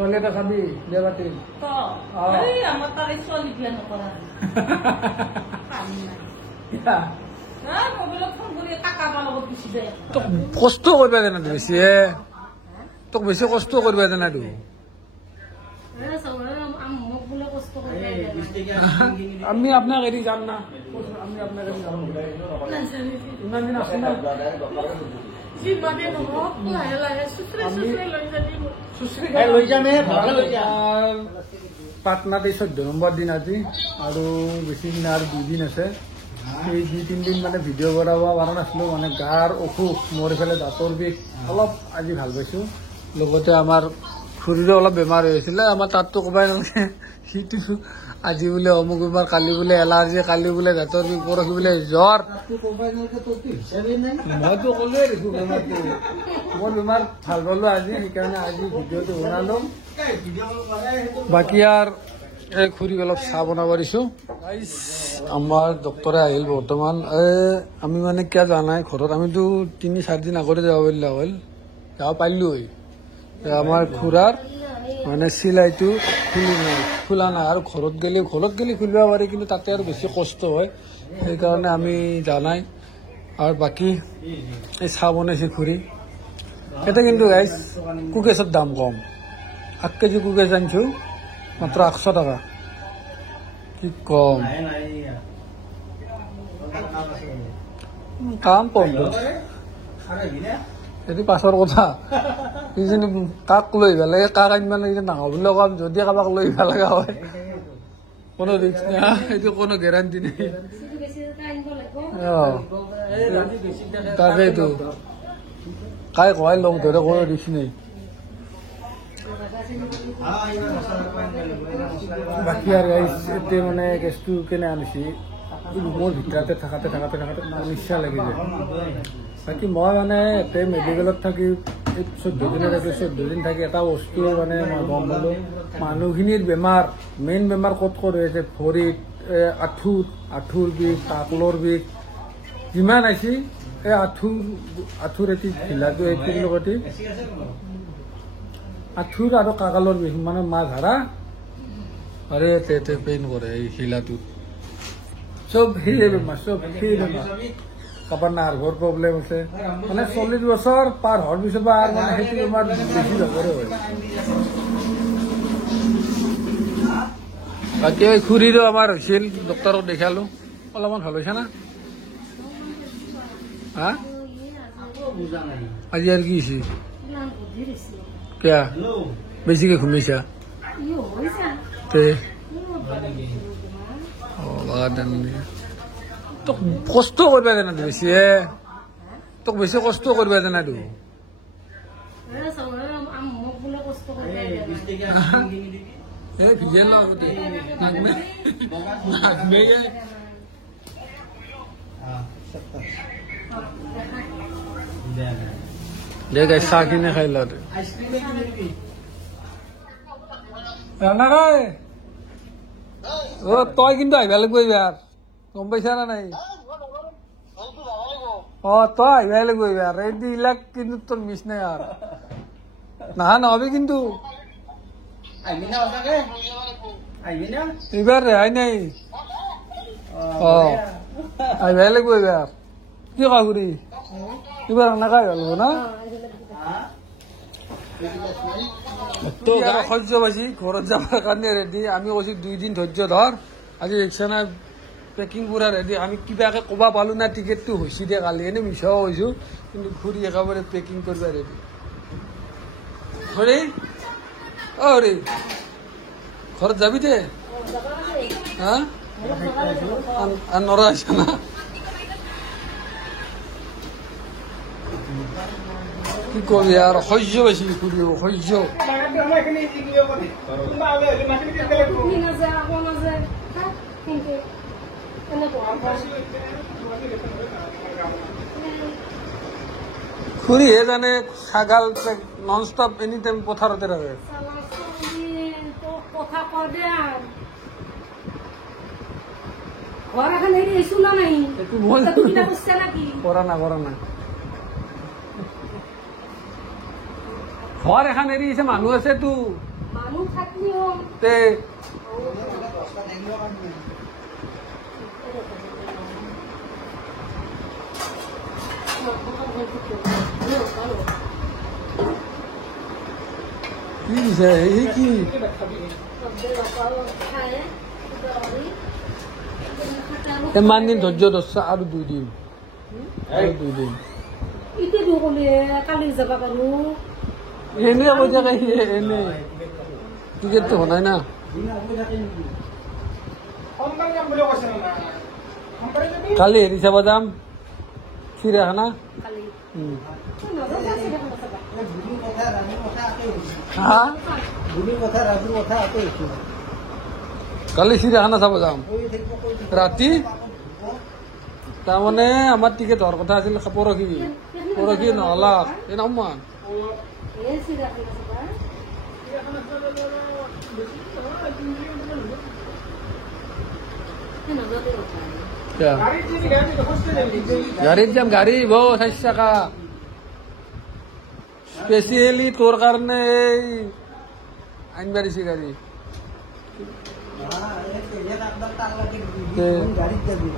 ছোৱালী এটা চাবি বিয়া পাতি আমাৰ তাৰ ছোৱালী বিয়া নকৰা মোবাইলত ফোন কৰি কাকা বা লগত গুচি যায় তোক কষ্ট কৰিবা জানা বেছি তোক বেছি কষ্ট কৰিবা জানা তো আমি আপনাক এৰি যাম না আমি আপনাক এৰি যাম ইমান দিন আছে না পাটনাতে 14 নম্বৰ দিন আজি আৰু বেছি দিন আৰু 2 দিন আছে এই 2-3 দিন মানে ভিডিঅ' বনাব পৰা নাছিলো মানে গাৰ অসুখ মোৰ ইফালে দাঁতৰ বিষ অলপ আজি ভাল পাইছো লগতে আমাৰ খুৰীৰো অলপ বেমাৰ হৈ আছিলে আমাৰ তাততো ক'বাই নালাগে সিটো আজি বোলে অমুক বেমাৰ কালি বোলে এলাৰ্জি কালি বোলে দাঁতৰ বিষ পৰহি বোলে জ্বৰ মইতো ক'লোৱে দেখো বেমাৰটো মোৰ বেমাৰ ভাল পালো আজি সেইকাৰণে আজি ভিডিঅ'টো বনালো বাকী আৰু এই খুৰীক অলপ চাহ বনাব দিছো আমাৰ ডক্টৰে আহিল বৰ্তমান আমি মানে কিয় যোৱা নাই ঘৰত আমিতো 3-4 দিন আগতে যাব পাৰিলা হ'ল যাব পাৰিলো আমাৰ খুৰাৰ মানে চিলাইটো খোলা নাই আৰু ঘৰত গেলে খুলিব পাৰি কিন্তু তাতে আৰু বেছি কষ্ট হয় সেইকাৰণে আমি জানাই আৰু বাকী এই চাহ বনাইছে খুৰী এটা কিন্তু গাইজ কুকেছৰ দাম কম 8 কেজি কুকেছ আনিছো মাত্ৰ 800 টকা কি কম কাম পন্ধ এইটো পাছৰ কথা ইজনী কাক লৈ আহিব লাগে কাক আনিব লাগে নাহো বুলি কম যদি কাৰোবাক লৈ আহিব লগা হয় কোনো ৰিক্স নাই এইটো কোনো গেৰাণ্টি নাই তাকেইতো কাই কয় লগ ধৰে কোনো ৰিক্স নাই বাকী আৰু এতিয়া মানে গেছটো কেনে আনিছে ৰুমৰ ভিতৰতে থাকাতে নিশ্চয় লাগি যায় বাকী মই মানে এতিয়া মেডিকেলত থাকি 14 দিন থাকি 14 দিন থাকি এটা বস্তু মানে মই গম পালো মানুহখিনিৰ বেমাৰ মেইন বেমাৰ ক'ত হৈ আছে ভৰিত আঁঠুৰ বিষ কাকলৰ বিষ যিমান আছে এই আঁঠুৰ এটি ঢিলাটো এইটোৰ লগতে আঁঠুৰ আৰু কাকালৰ বিষ মানে মাছ ধৰা আৰে পেইন কৰে এই শিলাটো চব সেই বেমাৰ কাৰোবাৰ নাৰ্ভৰ প্ৰব্লেম আছে মানে 40 বছৰ পাৰ হোৱাৰ পিছত আৰু মানে সেইটো বেমাৰ বেছি নকৰে হয় বাকী খুৰীৰো আমাৰ হৈছিল ডক্টৰক দেখালো অলপমান ভাল হৈছে না হা আজি আৰু কি হৈছে কিয় বেছিকে ঘুমাইছা তোক কষ্ট কৰিবা জানা বেছি তোক বেছি কষ্ট কৰিবা জানা তো দে গাই চাহ কিনে খাই ল তই কিন্তু আহিব লাগিব এইবাৰ গম পাইছা না নাই তই আহিব লাগিব এইবাৰ এইবিলাক কিন্তু তোৰ মিছ নাই আৰু নাহা নহবি কিন্তু এইবাৰ ৰেহাই নাই আহিব লাগিব এইবাৰ কি কয় খুৰী এইবাৰ এনেকাই ভাল হ'ব না সহ্য পাইছি ঘৰত যাবৰ কাৰণে ৰেডি আমি কৈছো 2 দিন ধৈৰ্য ধৰ আজি ৰিক্সানা পেকিং পুৰা ৰেডি আমি কিবাকে ক'বা পালো না টিকেটটো হৈছে দে কালি এনে মিছাও কৈছো কিন্তু ঘূৰি একেবাৰে পেকিং কৰিব ৰেডি হৰি ঘৰত যাবি দে হা নৰা আছে না কি কবি আর সহ্য বেশি করিব সহ্য খুরি হে জানে ছাগাল নন স্টপ এনি টাইম পথারতে রাখে করা না ঘর এখন এৰি মানুহ আছে তো মানুহ থাকলেও তে কি দিছে এই কি ইমান দিন ধৈৰ্য ধৰছা আৰু 2 দিন আৰু 2 দিন এতিয়া দিওঁ ক'লে কালি যাবা পাৰো এনে কৈ থাকে সি এনে টিকেটটো হোৱা নাই না কালি হেৰি চাব যাম চিৰিয়াখানা কালি উম। নজৰ আছে দেখোন চাবা হা কালি চিৰিয়াখানা চাব যাম ৰাতি তাৰমানে আমাৰ টিকেট হোৱাৰ কথা আছিল পৰহি নহলা এই নহমান এই চিৰিয়াখানা চাবা নজৰতে কথা গাড়ীত যাম গাড়ী বৌ 4 চাকা স্পেচিয়েলি তোৰ কাৰণে এই আনিব দিছে গাড়ী গাড়ীত যাবি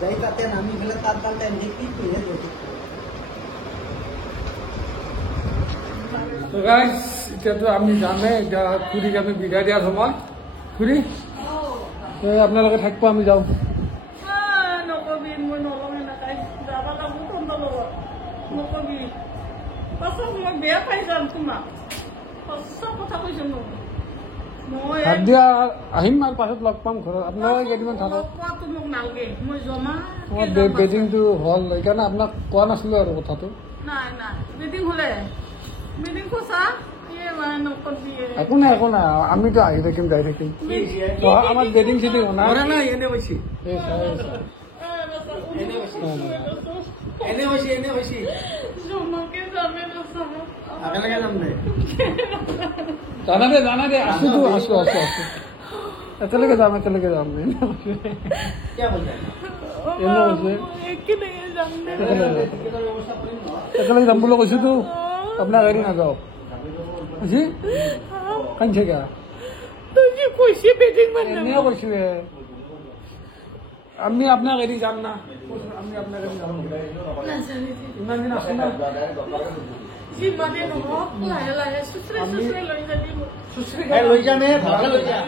যাই তাতে নামি পেলাই তাত পাল্টাই কি কৰিহে তো গাইজ এতিয়াতো আমি যামে এতিয়া খুৰীক আমি বিদায় দিয়াৰ সময় খুৰী আপোনালোকে থাকিব আমি যাওঁ নকবি মই নলওঁ এনেকাই যাব লাগিব তহঁতৰ লগত নকবি পাছত মই বেয়া পাই যাম তোমাক সঁচা কথা কৈছো মই ভাত দিয়া আহিম আৰু পাছত লগ পাম ঘৰত আপোনালোকে কেইদিনমান থাকক কোৱাটো মোক নালাগে মই জমা তোমাৰ বেডিংটো হ'ল সেইকাৰণে আপোনাক কোৱা নাছিলোঁ আৰু কথাটো নাই নাই মিটিং হলে মিটিং কৈছা নকবি একো নাই আমিতো আহি থাকিম যাই থাকিম আমাৰ বেডিং চিটিং হোৱা নাই এনে হৈছে এই চাই আছো। এনে হৈছে জমাকে যামে নচাব একেলগে যাম দে জানা দে আছো একেলগে যাম এনে হৈছে একেলগে যাম দে একেলগে যাম বুলি কৈছোতো আপোনাৰ গাড়ী নাযাওক বুজি কাঞ্চে গা তই যে কৈছে বেডিং মানে এনেও কৈছোৱে আমি আপোনাৰ গাড়ী যাম না আমি আপোনাৰ গাড়ী যাম ইমান দিন আছো না যিমানে নহওক লাহে লাহে চুচৰে লৈ যাবি লৈ যামে ভালকে লৈ যাম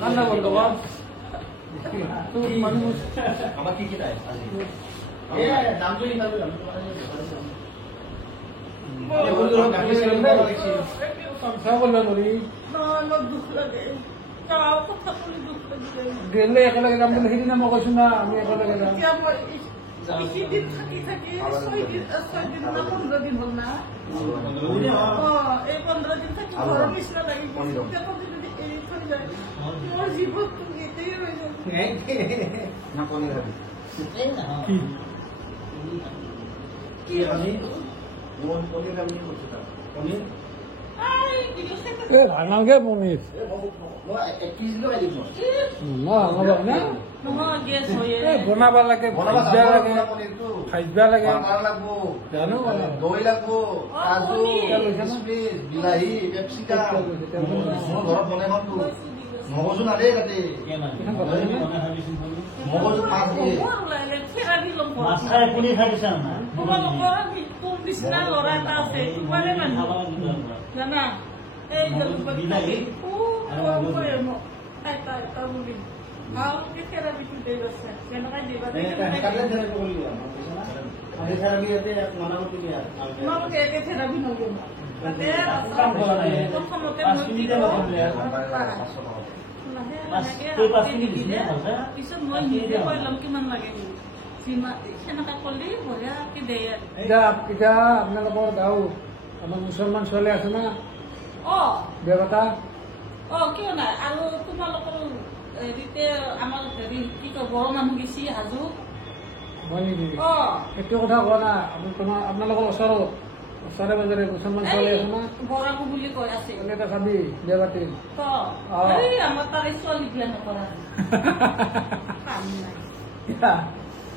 ঠাণ্ডা বন্ধ কর তোর মানুষ আমার কি নাই নামটো লিখালো দুখ লাগে যাওঁ কথা ক'লে দুখ লাগে গেলে একেলগে যাম বুলি সেইদিনা মই কৈছো না আমি একেলগে যাম এতিয়া মই এইকেইদিন থাকি 6 দিন না 15 দিন হ'ল না এই 15 দিন থাকি ঘৰৰ নিচিনা লাগি গৈছে এতিয়া তহঁতে যদি এৰি থৈ যায় মোৰ জীৱনটো এতেই হৈ যাব কি এ ভাঙালগে পনির নহয় গেছ হয়ে বনাবা লাগে ভাজবা লাগে খাইবা লাগে জানো দৈ লাগব কাজু কিচমিচ বিলাহী কেপচিকাম মোৰ ঘৰত বনাই খামতো মগজু নাদে তাতে মগজু মাছ দিয়ে তোমালোকৰ তোৰ নিচিনা ল'ৰা এটা আছে ইমানে মানুহ জানা এই বিলাহী এটা বুলি ভালকে থেৰাপিটো দেই আছে কেনেকৈ দিবা তোমালোকে একে থেৰাপি নগ'ল তাতে প্ৰথমতে পিছত মই নিজে কৈ ল'ম কিমান লাগে সেনেকা কৰিলে বঢ়িয়াকে দিয়ে এতিয়া আপোনালোকৰ গাঁও আমাৰ মুছলমান ছোৱালী আছে না বিয়া পতা কিয় নাই আৰু তোমালোকৰ হেৰিতে আমাৰ হেৰি কি কয় বড়ো মানুহ গেছি হাজো হয় নেকি সেইটো কথা কোৱা না আপোনালোকৰ ওচৰে পাজৰে মুছলমান ছোৱালী আছে না বৰাকো বুলি কয় আছে এটা চাবি বিয়া পাতিম আমাৰ তাৰে ছোৱালী বিয়া নকৰা কাম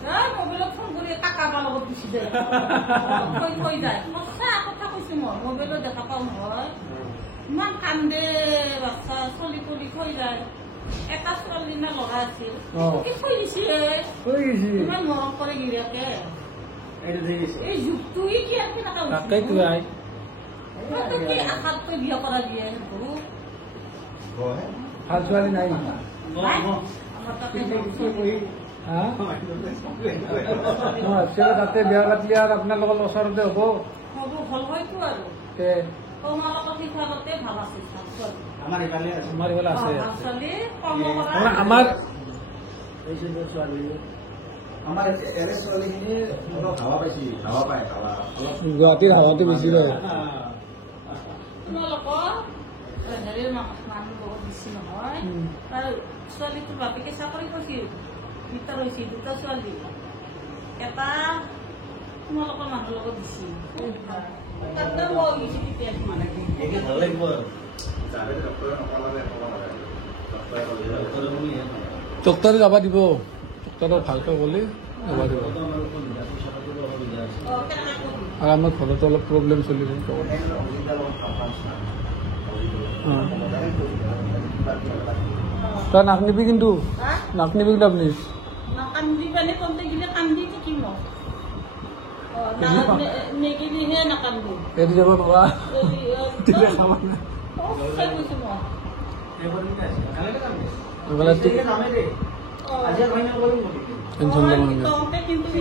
নাই মোবাইলত ফোন কৰি কাকাবাৰ লগত গুচি যায় থৈ যায় সঁচা কথা কৈছো মই মোবাইলত দেখা পাওঁ নহয় কান্দে বাচ্চা চলি পলি থৈ যায় এটা ছোৱালী না ল'ৰা আছিল কি থৈ দিছে হৈ গৈছে ইমান মৰম কৰে গিৰিয়েকে এই যুগটো ই কি আৰু কেনেকা তাকেইতো আই কি আশাত তই বিয়া কৰা দিয়ে ভাল ছোৱালী নাই আমাৰ তাতে হা তাতে বিয়া পাতিলে আৰু আপোনালোকৰ ওচৰতে হ'ব হ'ব ভাল হয়তো আৰু তে তোমালোকৰ সিফালতে ভাল আছিল আমাৰ ইফালে আছে ছোৱালী কৰ্ম কৰা আমাৰ আমাৰ এৰে ছোৱালীখিনি অলপ হাৱা পাইছে হাৱা পায় হাৱা অলপ গুৱাহাটীৰ হাৱাটো বেছি ৰয় তোমালোকৰ হেৰি মানুহ বহুত বেছি নহয় তাৰ ছোৱালীটোৰ বাপেকে চাকৰি কৰিছিল দুটা হৈছিল দুটা ছোৱালী এটা তোমালোকৰ মানুহৰ লগত দিছিল তাতে মই গৈছো তেতিয়া ভাল লাগিব আৰু ডক্টৰে যাব দিব ডক্টৰক ভালকৈ ক'লে যাব দিব আৰু আমাৰ ঘৰতো অলপ প্ৰব্লেম চলি আছে তই নাক নিবি কিন্তু নাক নিবি কিন্তু আপুনি কান্দি পালে কমতে গিলে কান্দি থাকিম নেগিলিহে নাকান্দি এৰি যাব নোৱাৰা এইফালে টেনশ্যন ল'ব নালাগে কিন্তু